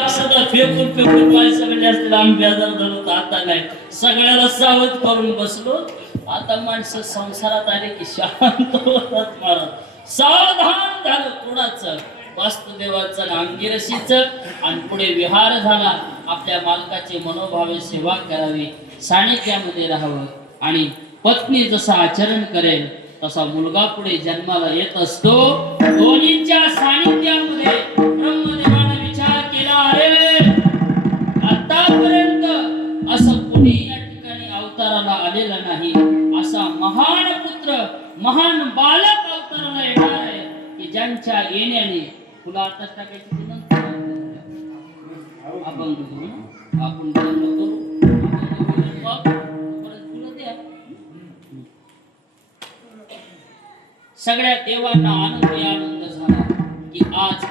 सगळं फेकून फेकून माझे सगळे असतील आम्ही बेजार झालो आता नाही सगळ्याला सावध करून बसलो. आता माणसं संसारात आले की शांत होतात महाराज सावधान झालं कोणाचं? वास्तुदेवाचं आणि आणि पुढे विहार झाला. आपल्या मालकाची मनोभावे सेवा करावी. सानिध्यामध्ये राहावं. आणि पत्नी जसं आचरण करेल तसा मुलगा पुढे जन्माला येत असतो. दोन्हीच्या सानिध्यामध्ये. आतापर्यंत असं कोणी या ठिकाणी अवताराला आलेला नाही. असा महान पुत्र महान बालक अवताराला येणार आहे की ज्यांच्या येण्याने तुला आता टाकायची की नंतर आपण करू आपण करू सगळ्या देवांना आनंद आनंद झाला की आज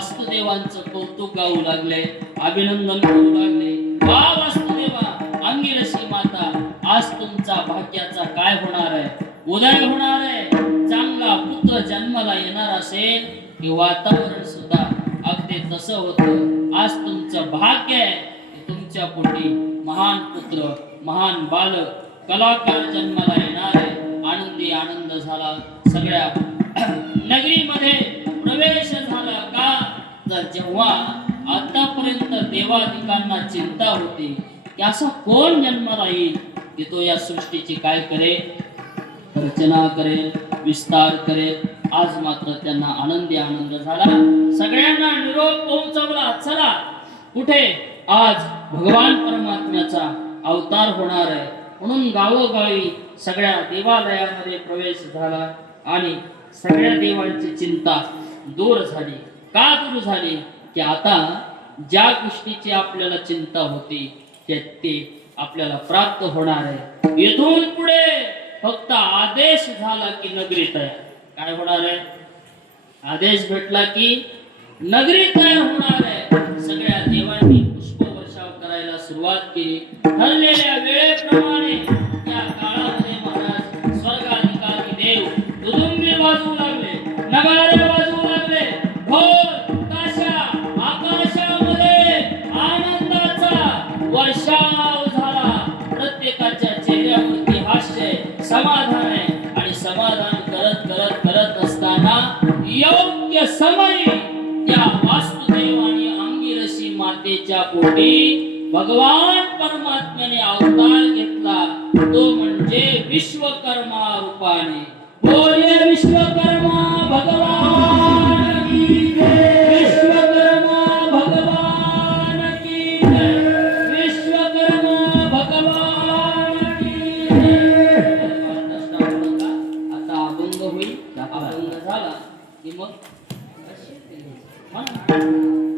वास्तुदेवांचं कौतुक गाऊ लागले अभिनंदन करू लागले. वा वास्तुदेवा अंगिरशी माता आज तुमचा भाग्याचा काय होणार आहे? उदय होणार आहे. चांगला पुत्र जन्माला येणार असेल हे वातावरण सुद्धा अगदी तसं होतं. आज तुमचं भाग्य आहे तुमच्या पोटी महान पुत्र महान बालक कलाकार जन्माला येणार आहे. आनंदी आनंद झाला. सगळ्या नगरीमध्ये प्रवेश झाला. तर जेव्हा आतापर्यंत देवाधिकांना चिंता होती की असा कोण जन्म राहील की तो या सृष्टीची काय करेल? रचना करेल विस्तार करेल. आज मात्र त्यांना आनंदी आनंद झाला. सगळ्यांना निरोप पोहोचवला चला. कुठे? आज भगवान परमात्म्याचा अवतार होणार आहे. म्हणून गावोगावी सगळ्या देवालयामध्ये प्रवेश झाला आणि सगळ्या देवांची चिंता दूर झाली. का सुरू झाली? की आता ज्या गोष्टीची आपल्याला चिंता होती ते आपल्याला प्राप्त होणार आहे. येथून पुढे फक्त आदेश झाला की नगरी तयार. काय होणार आहे? आदेश भेटला की नगरी तयार होणार आहे. सगळ्या देवांनी पुष्प वर्षाव करायला सुरुवात केली. ठरलेल्या वेळेप्रमाणे त्या काळामध्ये महाराज स्वर्गाधिकारी देव दुदुंबी वाजवू लागले. नगारे समय त्या वास्तुदेव आणि अंगिरशी मातेच्या पोटी भगवान परमात्म्याने अवतार घेतला तो म्हणजे विश्वकर्मा रूपाने बोले विश्वकर्मा भगवान की. विश्वकर्मा भगवान की. विश्वकर्मा भगवान की. आता अभंग होईल अभंग झाला की मग Vamos lá.